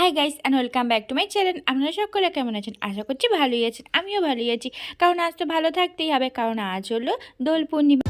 Hi guys and welcome back to my channel. আপনারা সকলে কেমন আছেন? আশা করছি ভালোই আছেন, আমিও ভালোই আছি। কারণ আজ তো ভালো থাকতেই হবে, কারণ আজ হলো দোল পূর্ণিমা।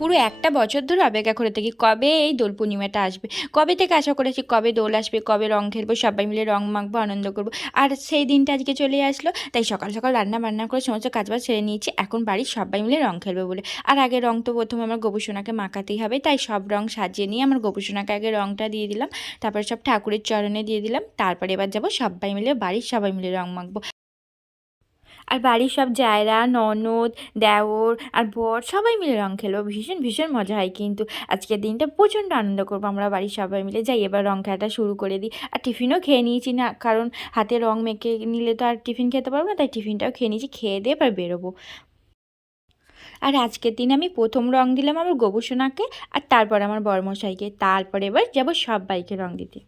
পুরো একটা বছর ধরে অপেক্ষা করে থাকি কবে এই দোল পূর্ণিমাটা আসবে, কবে থেকে আশা করেছি কবে দোল আসবে, কবে রং খেলবো, সবাই মিলে রং মাখবো, আনন্দ করবো। আর সেই দিনটা আজকে চলে আসলো, তাই সকাল সকাল রান্না বান্না করে সমস্ত কাজবাজ ছেড়ে নিয়েছি, এখন বাড়ির সবাই মিলে রং খেলবো বলে। আর আগে রং তো প্রথমে আমার গোপুসোনাকে মাখাতেই হবে, তাই সব রং সাজিয়ে নিয়ে আমার গোপুসোনাকে আগে রংটা দিয়ে দিলাম, তারপরে সব ঠাকুরের চরণে দিয়ে দিলাম, তারপরে এবার যাবো সবাই মিলে বাড়ির সবাই মিলে রং মাখবো। আর বাড়ির সব জায়রা, ননদ, দেওর আর বর সবাই মিলে রং খেলবো। ভীষণ ভীষণ মজা হয়, কিন্তু আজকের দিনটা প্রচণ্ড আনন্দ করবো আমরা বাড়ির সবাই মিলে। যাই এবার রং খেলাটা শুরু করে দিই। আর টিফিনও খেয়ে নিয়েছি, না কারণ হাতে রং মেখে নিলে তো আর টিফিন খেতে পারবো না, তাই টিফিনটাও খেয়ে নিয়েছি, খেয়ে দিয়ে এবার বেরোবো। আর আজকের দিন আমি প্রথম রং দিলাম আমার গোপুসোনাকে, আর তারপর আমার বরমশাইকে, তারপরে এবার যাবো সবাইকে রং দিতে।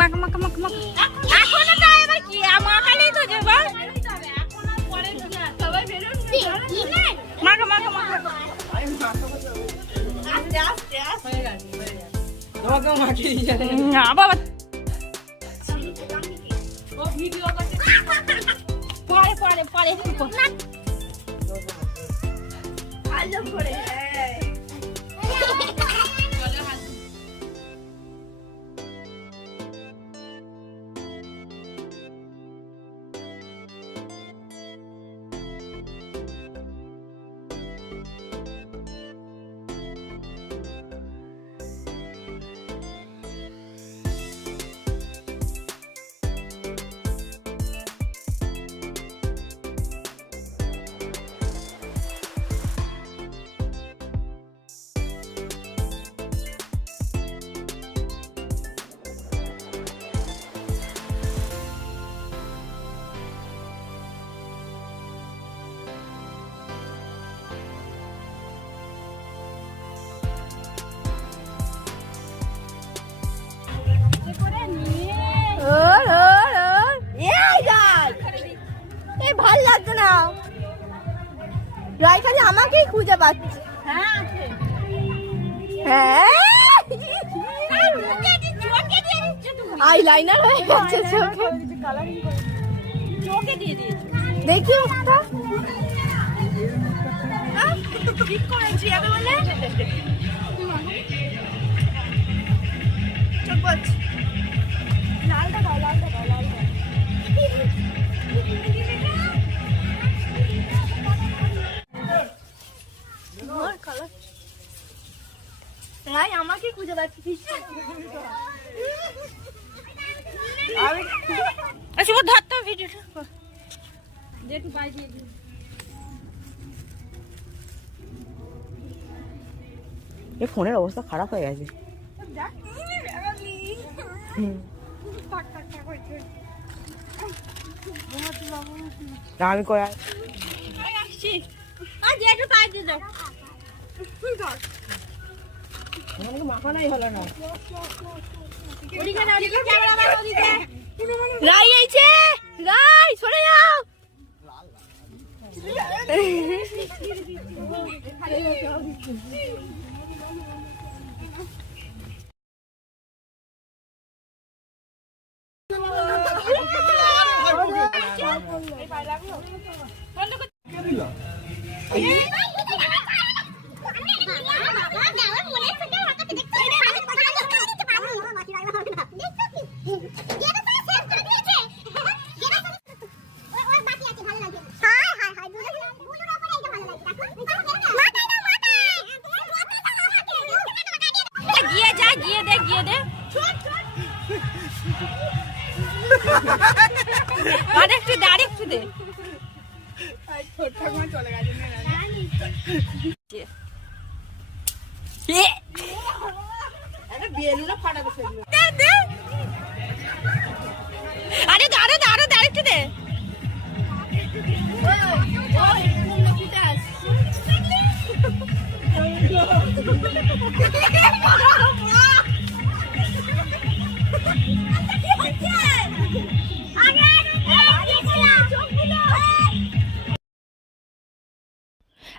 মাখা মাখা মাখা মাখা এখন তো এবার কি মাখালেই তো যাবো। মাখা মাখা মাখা তোমাকেও মাখিয়ে দিয়েছে না বাবা। পরে পরে পরে ভালো করে ভাল লাগছে না, রাইখানে আমাকেই খুঁজে পাচ্ছি। হ্যাঁ আই লাইনার হয়ে গেছে চোখে দিয়ে দিয়েছি, দেখি একটা ঠিক করেছি আমি বলে চোখ বলছি লালটা দাও লালটা দাও লালটা আমাকে খুঁজে পাচ্ছিস ধরতে ভিডিওটা যেটু বাই দিয়ে দিই। এই ফোনের অবস্থা খারাপ হয়ে গেছে। আমি করে মাখানাই হলো না। রাই আইছে, রাই সরে যাও। গিয়ে দেখ আরেকটু দে। চলে গেছে বেলুনে ফাটাবে সেগুলো। আরে দে, আরে দে, আরে দে, আরেকটু দে।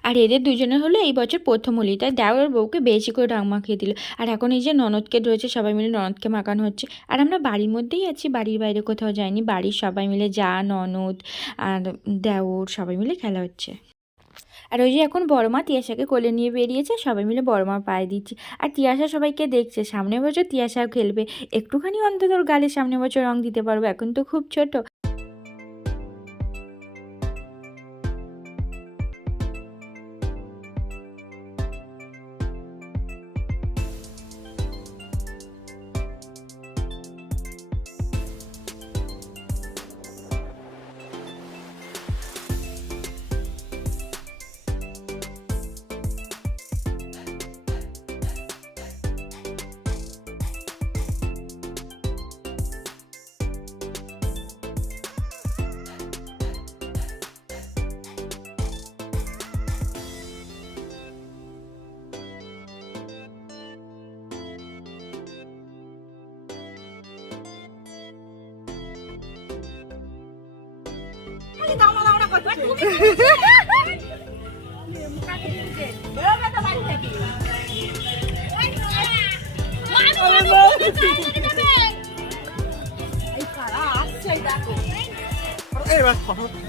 আর এদের দুজনের হলো এই বছর প্রথম হোলি, তাই দেওর বউকে বেশি করে রং মাখিয়ে দিল। আর এখন এই যে ননদকে ধরেছে, সবাই মিলে ননদকে মাখানো হচ্ছে। আর আমরা বাড়ির মধ্যেই আছি, বাড়ির বাইরে কোথাও যাইনি। বাড়ির সবাই মিলে যা ননদ আর দেওর সবাই মিলে খেলা হচ্ছে। আর ওই যে এখন বড় মা তিয়াশাকে কোলে নিয়ে বেরিয়েছে, সবাই মিলে বড় মা পায়ে দিচ্ছে। আর তিয়াশা সবাইকে দেখছে, সামনের বছর তিয়াশাও খেলবে, একটুখানি অন্তত ওর গালে সামনের বছর রং দিতে পারবো, এখন তো খুব ছোট।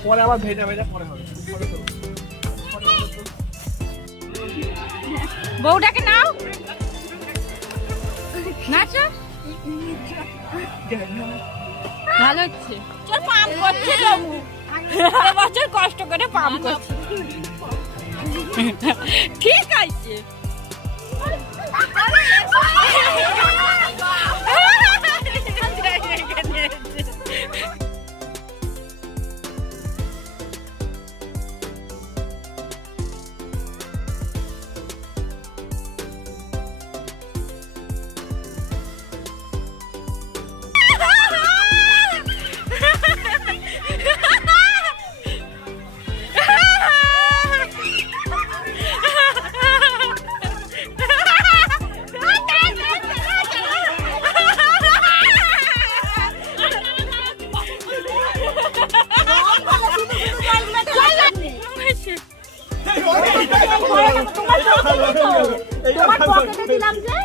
পরে আবার ভেজা ভেজা পরে হবে। বউটাকে নাও, নাচো, ভালো হচ্ছে। চল পাম্প করছে বাবু, বছর কষ্ট করে পাম্প করছে, ঠিক আছে। তোমার পকেটে দিলাম যে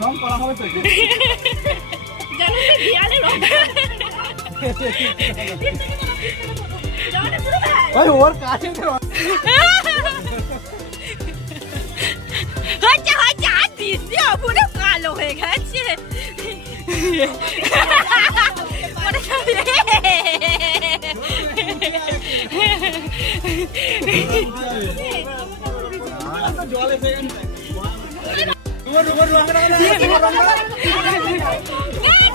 রং করা হবে তো ভাই ওর কাছে হচ্ছে আর দিদি পুরো কালো হয়ে গেছে। জলে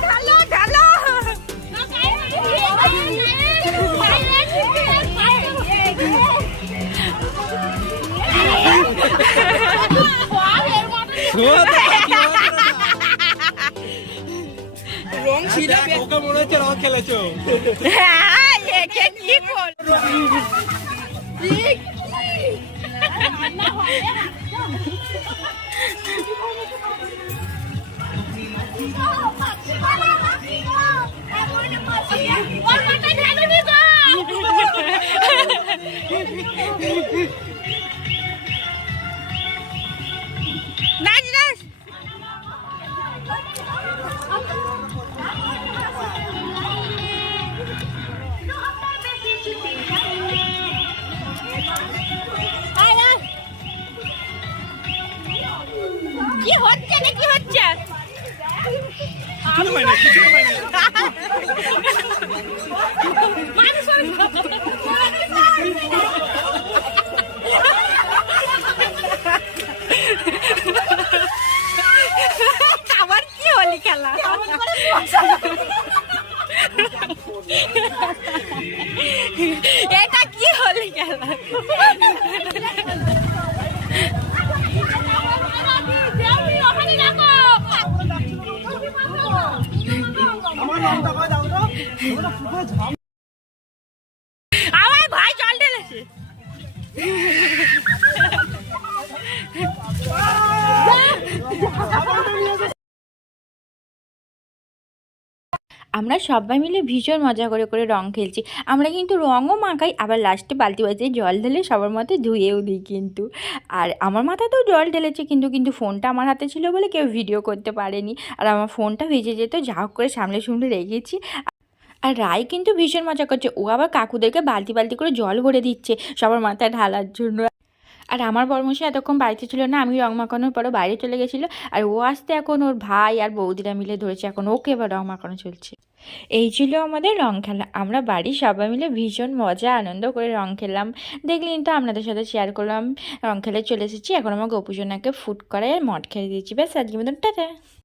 ঢালো ঢালো রং ছিল ওকে মনে হচ্ছে রং খেলেছো। হ্যাঁ একে কি কর নাচ নাচ কি হচ্ছে না কি হচ্ছে এটা কি হলি খেলা? আমার ভাই জল ঢেলেছে। আমরা সবাই মিলে ভীষণ মজা করে করে রং খেলছি। আমরা কিন্তু রঙও মাখাই, আবার লাস্টে বালতি বালতি জল ঢেলে সবার মাথায় ধুয়েও দিই কিন্তু। আর আমার মাথাতেও জল ঢেলেছে, কিন্তু ফোনটা আমার হাতে ছিল বলে কেউ ভিডিও করতে পারেনি। আর আমার ফোনটা ভিজে যেত, যা হোক করে সামলে সামলে রেখেছি। আর রায় কিন্তু ভীষণ মজা করছে, ও আবার কাকুদেরকে বালতি বালতি করে জল ভরে দিচ্ছে সবার মাথায় ঢালার জন্য। আর আমার বড়মশাই এতক্ষণ বাড়িতে ছিল না, আমি রং মাখানোর পরও বাইরে চলে গেছিলো। আর ও আসতে এখন ওর ভাই আর বৌদিরা মিলে ধরেছে, এখন ওকে এবার রং মাখানো চলছে। এই ছিল আমাদের রং খেলা। আমরা বাড়ির সবাই মিলে ভীষণ মজা আনন্দ করে রং খেললাম। দেখলেন তো, আপনাদের সাথে শেয়ার করলাম। রং খেলে চলে এসেছি, এখন আমার গোপুসোনাকে ফুট করায় মদ খেয়ে দিয়েছি। ব্যাস, আজকের মতন টাটা।